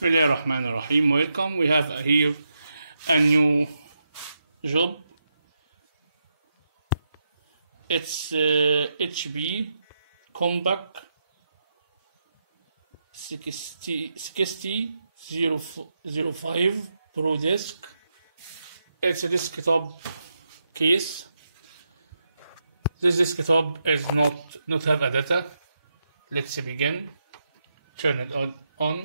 Bismillahirrahmanirrahim. Welcome. We have here a new job. It's HP Compact 6005 Pro Disk. It's a desktop case. This desktop is not have a data. Let's begin. Turn it on.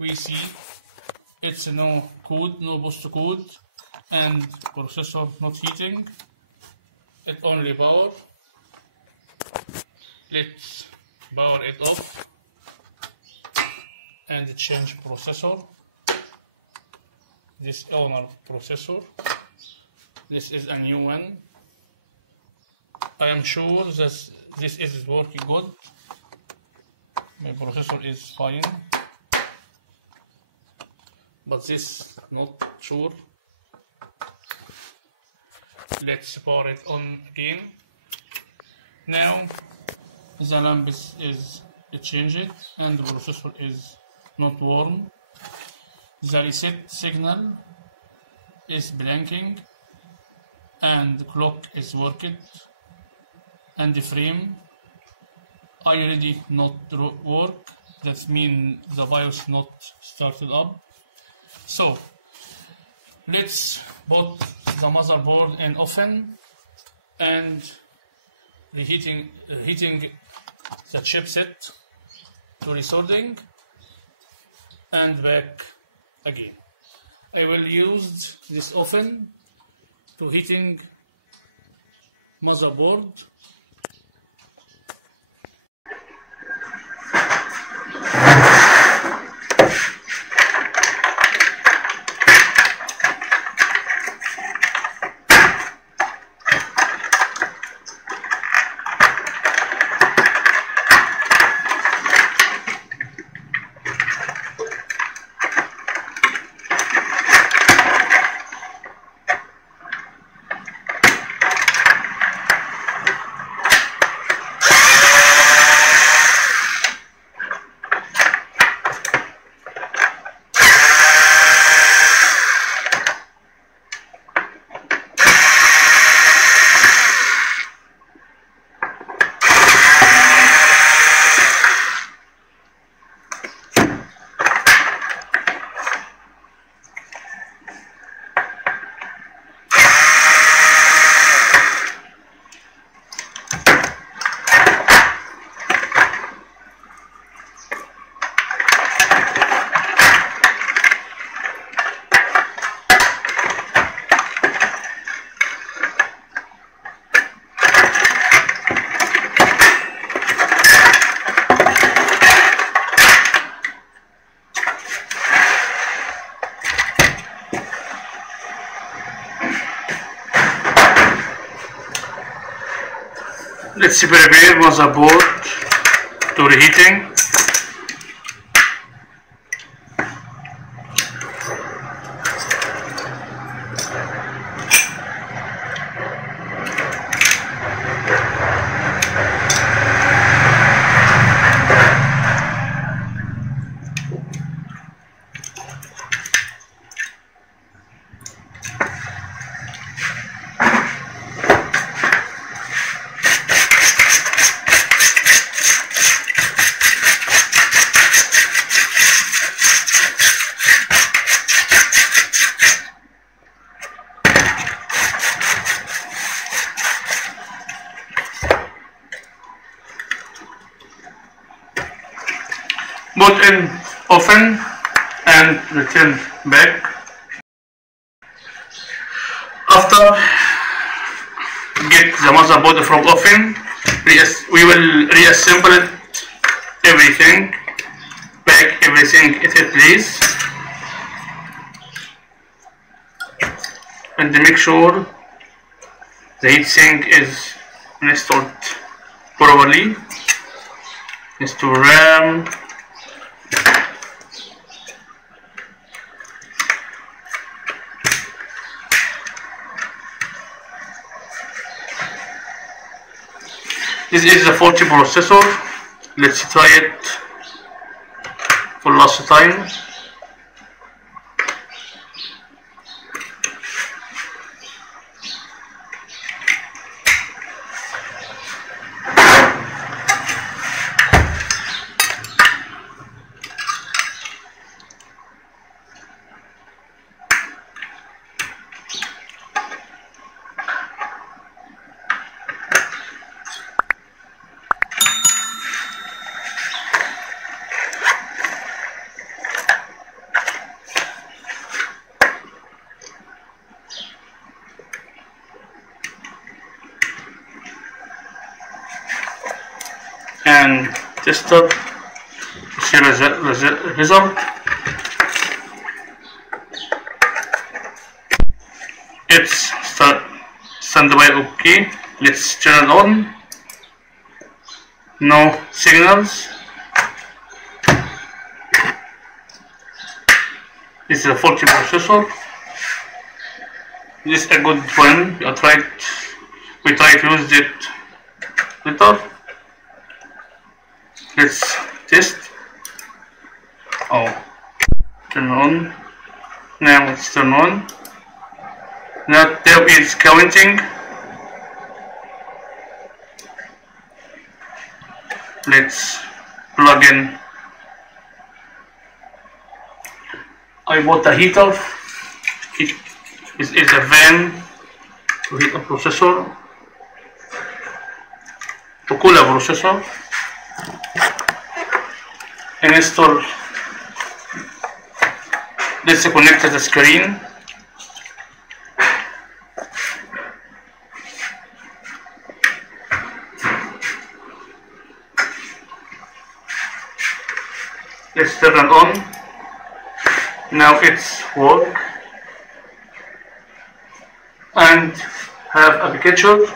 We see it's no code, no post code, and processor not heating. It only power. Let's power it off and change processor. This owner processor. This is a new one. I am sure that this is working good. My processor is fine, but this not sure. Let's power it on again. Now the lamp is changed and the processor is not warm. The reset signal is blinking and the clock is working, and the frame already not work. That means the BIOS not started up. So let's put the motherboard in oven and reheating the chipset to resorting and back again. I will use this oven to heating motherboard. Let's prepare motherboard to reheating. Put in oven and return back. After get the motherboard from oven, we will reassemble it, everything, back everything in its place, and make sure the heatsink is installed properly. Install RAM. This is the 40 processor. Let's try it for last time. And tester, see result. It's standby. Okay, let's turn it on. No signals. This is a faulty processor. This is a good one. We try to use it later. Let's test. Oh, turn on. Now it's turn on. Now there is counting. Let's plug in. I bought a heater. It is a fan to heat a processor, to cool a processor. And install. Let's connect to the screen. Let's turn it on. Now it's work and have a picture.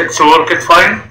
It's working fine.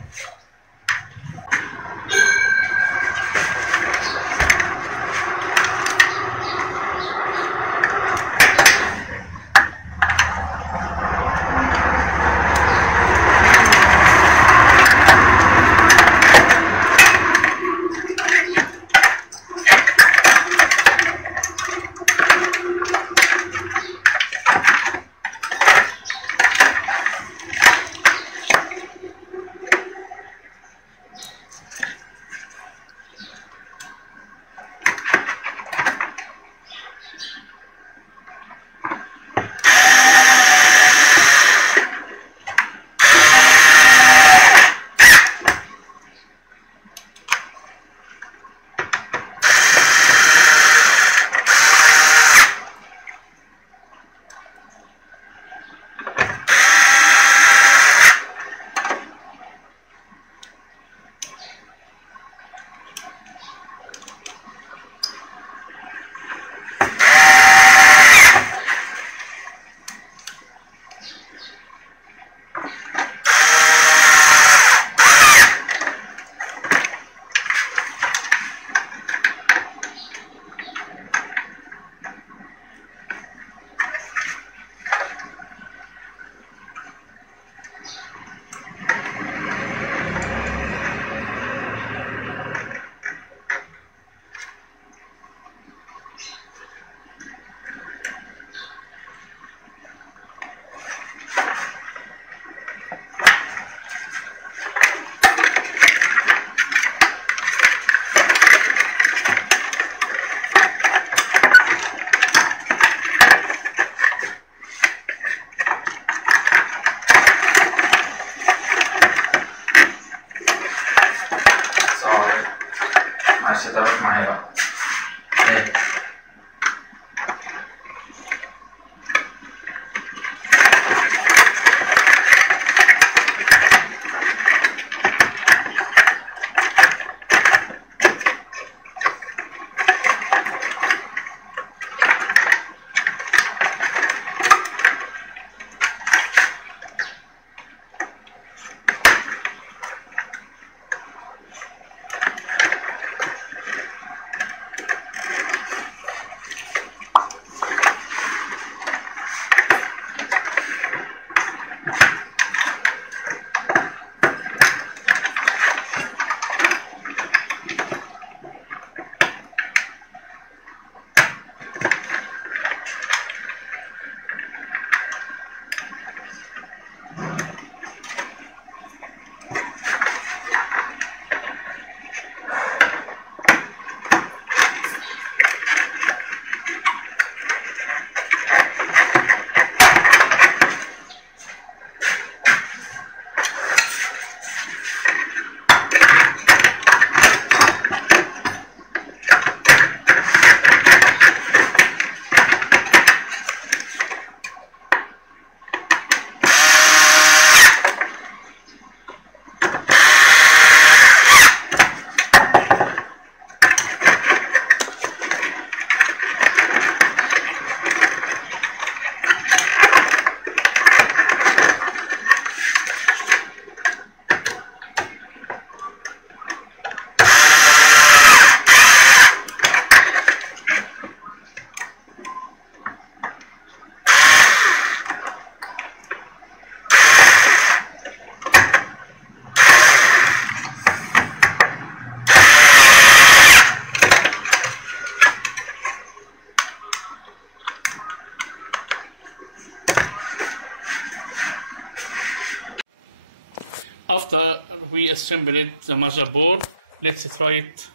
reassembled the motherboard. Let's try it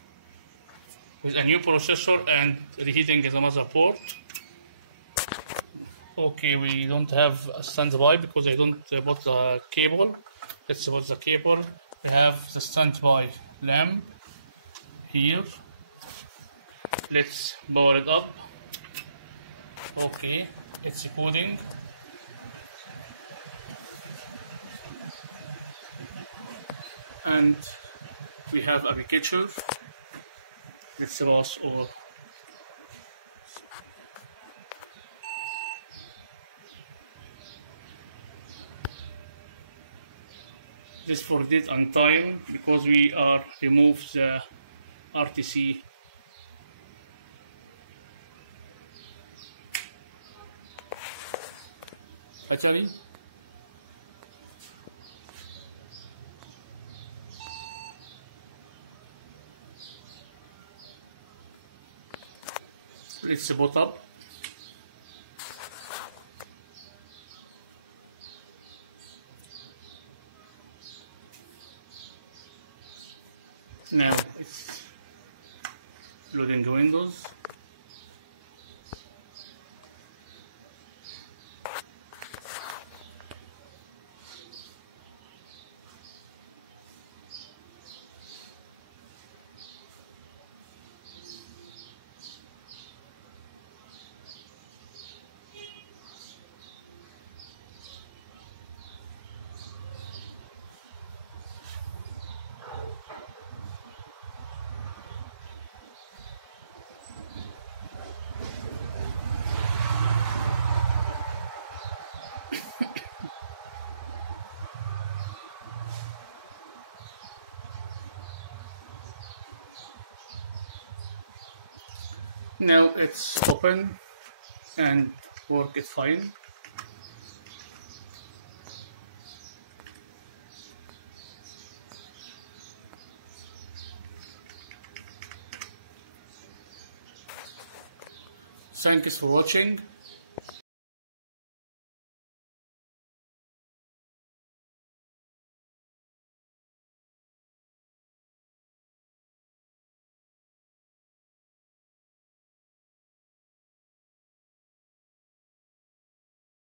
with a new processor and reheating the motherboard. Okay, we don't have a standby because I don't put the cable. Let's put the cable. We have the standby lamp here. Let's power it up. Okay, it's cooling. And we have a picture. Let's pass over. This for date and time because we are remove the RTC. Battery. Let's boot up. Now it's loading the Windows. Now it's open and work it fine. Thanks for watching.